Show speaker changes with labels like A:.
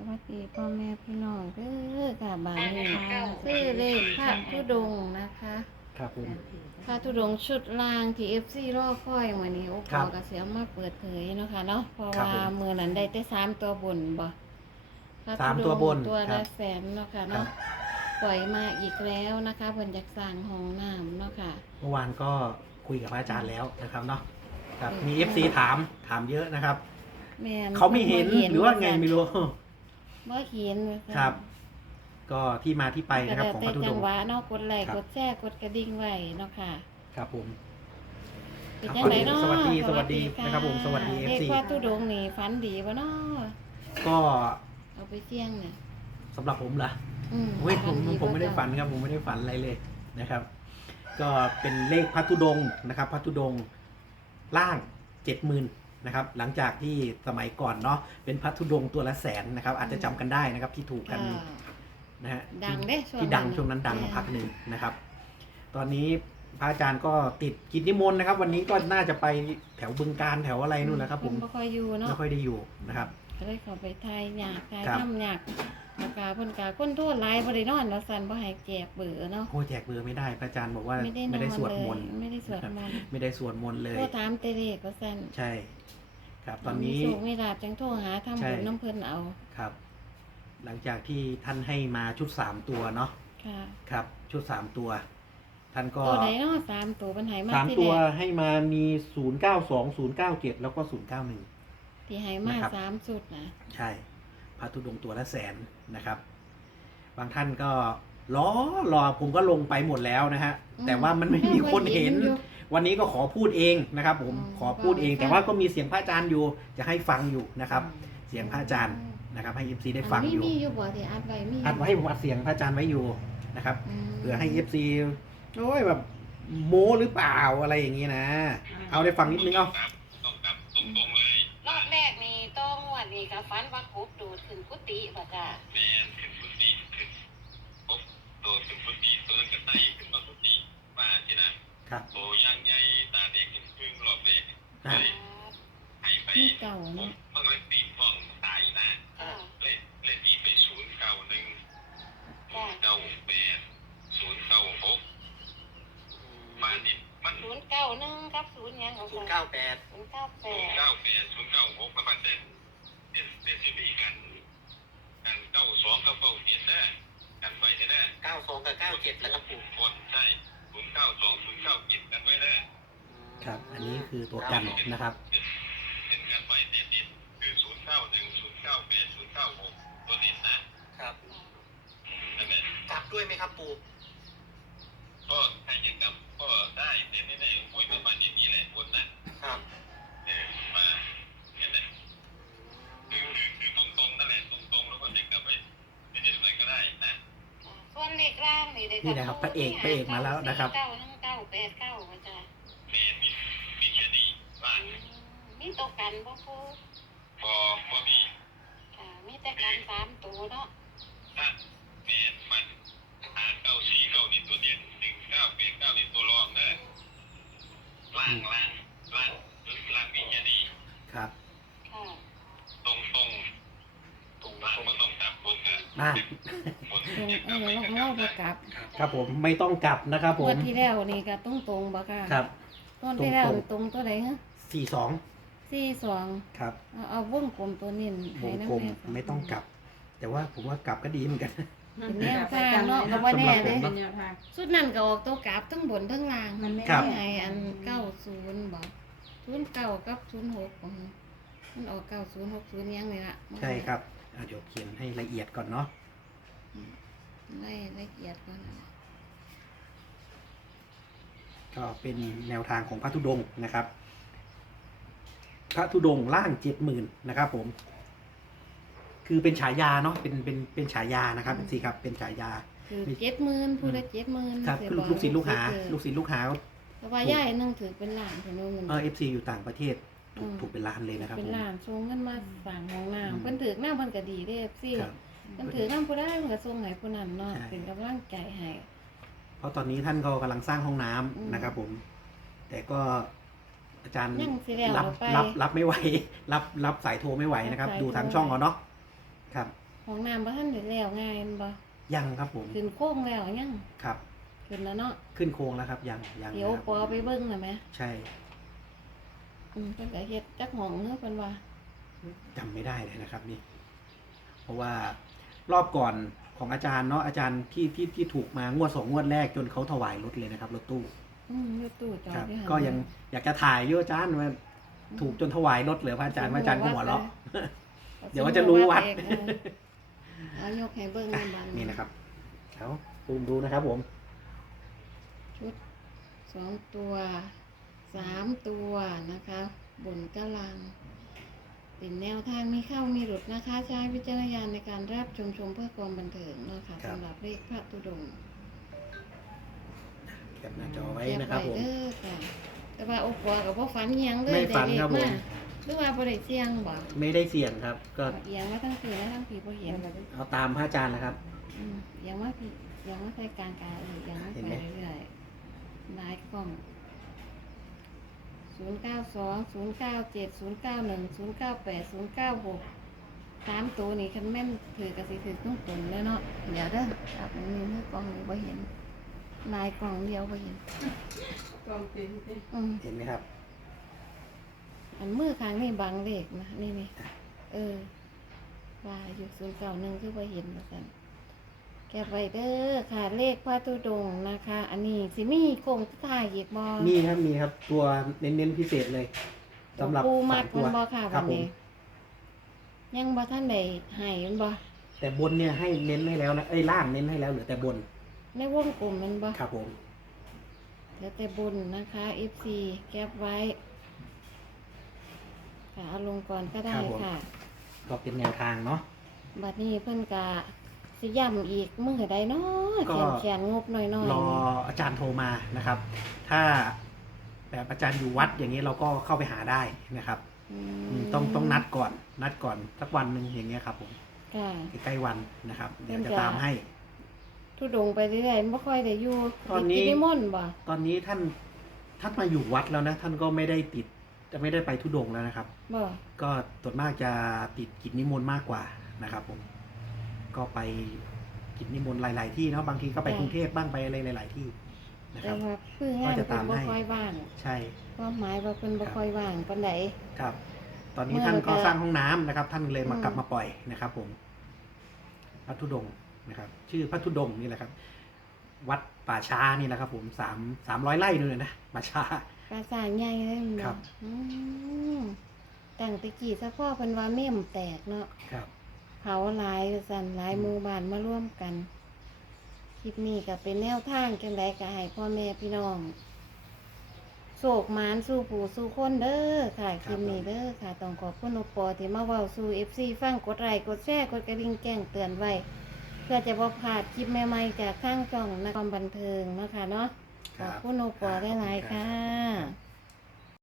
A: วัสดีพ่อแม่พี่น้องเด้อค่ะบานนี้ซื้อเลขพระธุดงค์นะคะ
B: ครับผม
A: พระธุดงค์ชุดล่างที่ FC รอคอยวันนี้โอ้
B: ครั
A: พอบ กเสียมาเปิดเผยเนาะค่ะเนาะเพราะ
B: ครับ
A: ว่า
B: ผม
A: มือนั้นได้แต่3ตัวบนบ่พระ
B: สาม
A: ธุด
B: ตัว
A: งค์
B: บน
A: ตัว
B: ครั
A: ละ
B: บ
A: แสนเนาะค่ะ
B: ครั
A: เนาะ
B: บ
A: ปล่อยมาอีกแล้วนะคะเพิ่นอยากสร้างห้องน้ำเนาะค่ะ
B: เมื่อวานก็คุยกับพระอาจารย์แล้วนะครับเนาะครับมี
A: อืม
B: FC ถามเยอะนะครับ
A: แม่น
B: เขาไม่เห็นหรือว่าไงไม่รู้
A: บ่เห็นว่าซั่น
B: ครับ ก็ที่มาที่ไปนะครับของพระธุด
A: แต่จั
B: ง
A: ง
B: ค์
A: หวะเนาะกดไลค์
B: ครับ
A: กดแชร์กดกระดิ่งไว้เนาะค่ะ
B: ครับผม
A: เป็น
B: ครับ
A: จังไดเนาะ
B: สวัสดีนะครับผมสวัสดี
A: เลข
B: FC
A: ว่าตุดงค์นี่ฝันดีบ่เนาะ
B: ก็
A: เอาไปเสี่ยงน่ะ
B: สำหรับผมล่ะ
A: อืม
B: เฮ้ยผม
A: ดี
B: ผมไม่ได้
A: บ่
B: ฝันครับผมไม่ได้ฝันอะไรเลยนะครับ ก็เป็นเลขพระธุดงค์นะครับพระธุดงค์ล่าง70,000นะครับ หลังจากที่สมัยก่อนเนาะเป็นพระธุดงค์ตัวละแสนนะครับ อาจจะจำกันได้นะครับที่ถูกกัน
A: อ่า
B: นะฮะ
A: ดังเด้ช่วง
B: ที่ดัง
A: นั้น
B: ช่วงนั้นดัง
A: แม่
B: พักหนึ่งนะครับ ตอนนี้พระอาจารย์ก็ติดกิจนิมนต์นะครับ วันนี้ก็น่าจะไปแถวบึงการแถวอะไรนู่นแหละครับผม
A: เพิ่นบ่ค่อยอยู่เนาะ
B: ไม่ค่อยได้อยู่นะครับ
A: ก็เลยเข้าไปทายยากทาย
B: ครับ
A: ทำยากแล้วก็เพิ่นก็คนโทษหลายบ่ได้นอนว่าซั่นบ่ให้แจกเบอร์เนาะ
B: โอ้แจกเบอร์ไม่ได้พระอาจารย์บอกว่า
A: ไม่ได้น
B: ไม่
A: อน
B: ได้สวด
A: เลย
B: มนต์
A: ไม่ได้สวดมนต์
B: ไม่ได้สวดมนต์เลย
A: โทรถามแต่เลขว่าซั่น
B: ใช่ ครับตอนนี้
A: มีโชคมีลาภจังโทรหาทำ
B: ใช่
A: บุญน้ำเพิ่นเอา
B: ครับ หลังจากที่ท่านให้มาชุด3ตัวเนาะ
A: ค่ะ
B: ครับชุด3ตัว ท่านก็
A: ตัวไหนเนาะ3ตัวเพิ่นให้มาที่
B: 3ตัว
A: แรก
B: ให้มามี092 097แล้วก็091
A: ที่ให้มา
B: นะครับ
A: 3สุดนะ
B: ใช่พระธุดงค์ตัวละแสนนะครับ บางท่านก็รอผมก็ลงไปหมดแล้วนะฮะแต่ว่ามันไม่มีคนเห็น วันนี้ก็ขอพูดเองนะครับ ผมขอพูดเอง แต่ว่าก็มีเสียงพระอาจารย์อยู่จะให้ฟังอยู่นะครับ เสียงพระอาจารย์นะครับ ให้ FC ได้ฟังอยู่
A: มีอยู่บ่ที่อัดไว้มี
B: อัดไว้ผมอัดเสียงพระอาจารย์ไว้อยู่นะครับ
A: ม
B: เผื่อให้ FC โอ้ยแบบโม้หรือเปล่าอะไรอย่างนี้นะ เอาได้ฟังนิดนึงเอา
A: รอบแรกนี่ต้องวันนี้ก็ฝันว่ากบโดดขึ้นกุฏิบ่จ้ะ
C: แมนขึ้นฟุตดีขึ้นปุ๊บโดดขึ้นฟุตดีตัวนั้นก็ไต่ขึ้นมาฟุตดีมาที่นั่น
B: ครับ
C: โตยางใหญ่ตาแดงขึ้นพึ่งรอบแรก
B: อ่ะ
C: ให้ไป
A: มีเก่า
C: ผม
A: เนาะ
C: มันก็เลยตีท้องตายนะ
A: อ่า
C: เล่นอีไป091
A: จ้ะ
C: 098 096มานี่มัน
A: 091กับ0หยังเอาจ้ะ
B: 098
A: 098
C: 098 096ประมาณเป็นสิมีกัน92กับ97นะกันไว้ได้
B: 92กับ97แล้วครับปู่
C: คนใช่092 097กันไว้ได้
B: ครับ อันนี้คือตัวกันนะครับ
C: เป็นการไว้เด็ดๆคือ091 098 096ตัวนี้นะครับนั่นแหละ
B: กลับด้วยไหมครับปู่
C: ก็ใครจะกลับก็ได้แต่ไม่ได้หวยประมาณอย่างนี้แหละคนนะครับ มาเนี่ยแหละคือตรงๆนั่นแหละตรงๆแล้วก็จะกลับไปไม่ได้อะไรก็ได้นะ
A: ส่วนเลขล่างนี่ได้
B: นี่นะครับพระเอกมาแล้วนะครับ
A: 91 989ว่าจ้ะ
C: แม่มีแค่นี้ว่า
A: มีตัวกันบ่ครู
C: พอมี
A: ค่ะมีแต่กัน3ตัวเนาะ
C: ถ้าแม่มัน949นี่ตัวเดียว1989นี่ตัวรองนะล่างมีแค่นี้
B: ครับ
A: ค่ะ
C: ตรงล่างก็ต้องกลับบนกัน
B: อ่ะ
C: บน
A: ตรง
C: จะกลับไป
A: เรา
C: ก็
A: บ่กลับ
B: ครับผมไม่ต้องกลับนะครับผ
A: งว
B: ม
A: ดที่แล้วนี่ก็ตรงๆบ่ค่ะ
B: ครับ
A: งวดที่แล้ว
B: ตรง
A: ตรงตัวใดฮะ
B: 42
A: 42
B: ครับ
A: เอาวงกลมตัวนี้
B: ว
A: ให้
B: ง
A: นำ
B: กลม
A: แน่
B: ไม่ต้องกลับ แต่ว่าผมว่ากลับก็ดีเหมือนกัน
A: เป็นแนวทางเนาะก็บ่แน่เลย
B: สำหรับผม
D: แนวทาง
A: สุดนั้นก็ออกตัวกราฟทั้งบนทั้งล่าง
D: มันไม่
B: ครับ
D: แน่
A: ให้อัน90บ่09กับ06บ่มันออก9060ยังนี่ล่ะ
B: ใช่ครับเดี๋ยวเขียนให้ละเอียดก่อนเนาะ
A: ได้ละเอียดก่อนนะ
B: ก็เป็นแนวทางของพระธุดงค์นะครับ พระธุดงค์ล่าง70,000นะครับ ผม คือเป็นฉายาเนาะเป็นฉายานะครับเป็นสิครับ เป็นฉายา
A: คือ70,000ผู้ละ70,000
B: ครับคือลูกศิษย์ลูกหา ลูกศิษย์ลูกหา
A: เพราะว่าย่ายนึงถือเป็นล้านเท่านั้นมัน
B: FC อยู่ต่างประเทศถูกเป็นล้านเลยนะครับ
A: เป็น
B: ผม
A: ล้านส่งเงินมาสร้างห้องน้ำ
B: อืม
A: เพิ่นถือน้ำเพิ่นก็ดีเด้สิ
B: ครับ
A: เพิ่นถือน้ำผู้ได้เพิ่นก็ส่งให้ผู้นั้นเนาะ
B: ใช่
A: เป็นกำลังใจให้
B: เพราะตอนนี้ท่านก็กำลังสร้างห้องน้ำ
A: อืม
B: นะครับ ผม แต่ก็อาจารย์
A: ยังสิแล้ว
B: รับ
A: ไป
B: รับไม่ไหว รับสายโทรไม่ไหวนะครับ
A: รับสาย
B: ดูทาง
A: โทร
B: ช่องเอาเนาะครับ
A: ห้องน้ำบ่ทันได้แล้วง่ายแม่นบ่
B: ยังครับผม
A: ขึ้นโค้งแล้วยัง
B: ครับ
A: ขึ้นแล้วเนาะ
B: ขึ้นโครงแล้วครับยัง
A: เดี๋ยว
B: นะครับ
A: ปอไปเบิ่งน่ะแหม
B: ใช่
A: เพิ่นก็เฮ็ดจักห้องเนาะเพิ่นว่า
B: จำไม่ได้เลยนะครับนี่ เพราะว่ารอบก่อนของอาจารย์เนาะอาจารย์ที่ถูกมางวด2งวดแรกจนเขาถวายรถเลยนะครับรถตู้
A: อยู่ตู้จอ
B: ค
A: ด
B: รับ
A: อยู่หั่น
B: ก็ยังอยากจะถ่ายอยู่อาจารย์ว่าถูกจนถวายรถเหลือพระอาจารย์พระอาจารย์ก็หัวเราะ เดี๋ยวว่าจะรู้วัด
A: เอายกให้เบิ่งในบ้าน
B: นี่นะครับเอาซูมดูนะครับผม
A: ชุด2ตัว3ตัวนะคะ บนกลางเป็นแนวทางมีเข้ามีหลุดนะคะใช้วิจารณญาณในการรับชมเพื่อความบันเทิงเนาะค่ะสำหรับเลขพระธุดงค์
B: แคปหน้าจอไว้นะครับผม
A: เก็ไว้เด้อค่ะแต่ว่าโอ้ปัวกับพ่ฝันอิหยังเลย
B: ไม่ฝันครับผม
A: หรือว่าบ่ได้เสี่ยงบ่
B: ไม่ได้เสี่ยงครับ ก็
A: เอียงว่าทั้งสี่และทั้งผีบ่เห็น
B: เอาตามพระอาจารย์นะครับ
A: เอียงว่าผีเอียงว่าใส่กลางเอียงว่า
B: เห็น
A: ไป
B: ไหม
A: เรื่อยๆหลายกล้อง092 097 091 098 096 3ตัวนี่คันแม่นถือกระสิถือต้องตรงเลยเนาะเดี๋ยวเด้อจับมันมีมือกล้องนี่บ่เห็นลายกล่องเดียวบ่เห็น
D: กองจริงสิ
B: เห็นไหมครับ
A: อันมือข้างนี่บังเลขนะนี่ว่าอยู่091คือบ่เห็นว่าซั่นแก็บไว้เด้อค่ะเลขพระธุดงค์นะคะ อันนี้สิมีโครงสุดท้ายอีกบ่
B: มีครับตัวเน้นๆพิเศษเลยสำหรับ
A: ปูมั
B: สา
A: ด
B: มตั
A: มั
B: วน
A: บ่ค่ะ
B: ครั
A: วั
B: บ
A: น
B: ผม
A: นี้ ยังบ่ท่านได้ให้มันบ่
B: แต่บนเนี่ยให้เน้นให้แล้วนะล่างเน้นให้แล้วเหลือแต่บน
A: ในวงกลมมันบ่
B: ครับผม
A: เหลือแต่บนนะคะ FC แก็บไว้ค่ะเอาลงก่อนก็ได้ค่ะ
B: ก็เป็นแนวทางเนาะ
A: บัดนี้เพิ่นก็สิย้ำอีกมื้อใดเนาะ
B: ก็
A: แขนงบน้อยๆ
B: รออาจารย์โทรมานะครับ ถ้าแบบอาจารย์อยู่วัดอย่างนี้เราก็เข้าไปหาได้นะครับ ต้องนัดก่อนสักวันหนึ่งอย่างเงี้ยครับผม
A: ค่ะ
B: ใกล้ๆวันนะครับ เดี๋ยว
A: เพิ่
B: จะ
A: นจะ
B: ตามให้
A: ทุดงไปเรื่อยๆบ่ค่อยได้อยู่
B: ตอนนี้
A: กิจนิมนต์บ่
B: ตอนนี้ท่านมาอยู่วัดแล้วนะท่านก็ไม่ได้ไปธุดงค์แล้วนะครับ
A: บ่
B: ก็ส่วนมากจะติดกิจนิมนต์มากกว่านะครับผมก็ไปกิจนิมนต์หลาย ๆ ที่เนาะบางทีก็ไปกรุงเทพบ้างไปอะไรหลาย ๆ ที่นะค
A: แต่
B: รับ
A: ว่าเพื่องาน
B: ก็จะ
A: เพิ่
B: ตาน ม
A: บ่
B: ให้
A: ค่อยว่าง
B: ใช่
A: ความหมายว่าเพิ่นบ่ค่อยว่างปานใด
B: ครับ ตอนนี้
A: เมื่อ
B: ท่านก็
A: จะ
B: สร้างห้องน้ำนะครับ ท่านเลยมา
A: อืม
B: กลับมาปล่อยนะครับ ผมพระธุดงค์นะครับ ชื่อพระธุดงค์นี่แหละครับ วัดป่าช้านี่แหละครับ ผม300 ไร่นู่นนะป่าช้า
A: ปราสาทใหญ่เลยแม่น
B: ครับ
A: ตั้งแตะกี้ซะพ่อเพิ่นว่าเม่มแตกเนาะ
B: ครับ
A: เผาหลายสั่นหลายหมู่บ้านมาร่วมกัน คลิปนี้ก็เป็นแนวทางจังไดก็ให้พ่อแม่พี่น้องโศกหมานสู่ผู้สู่คนเด้อค่ะคลิปนี้เด้อค่ะต้องขอบคุณอุปอที่มาเว้าสู่ FC ฟังกดไลค์กดแชร์กดกระดิ่งแจ้งเตือนไว้ เพื่อจะบ่พลาดคลิปใหม่ๆจากทางช่องนักความบันเทิงเนาะค่ะเนาะขอบคุณอุปอหลายๆค่ะ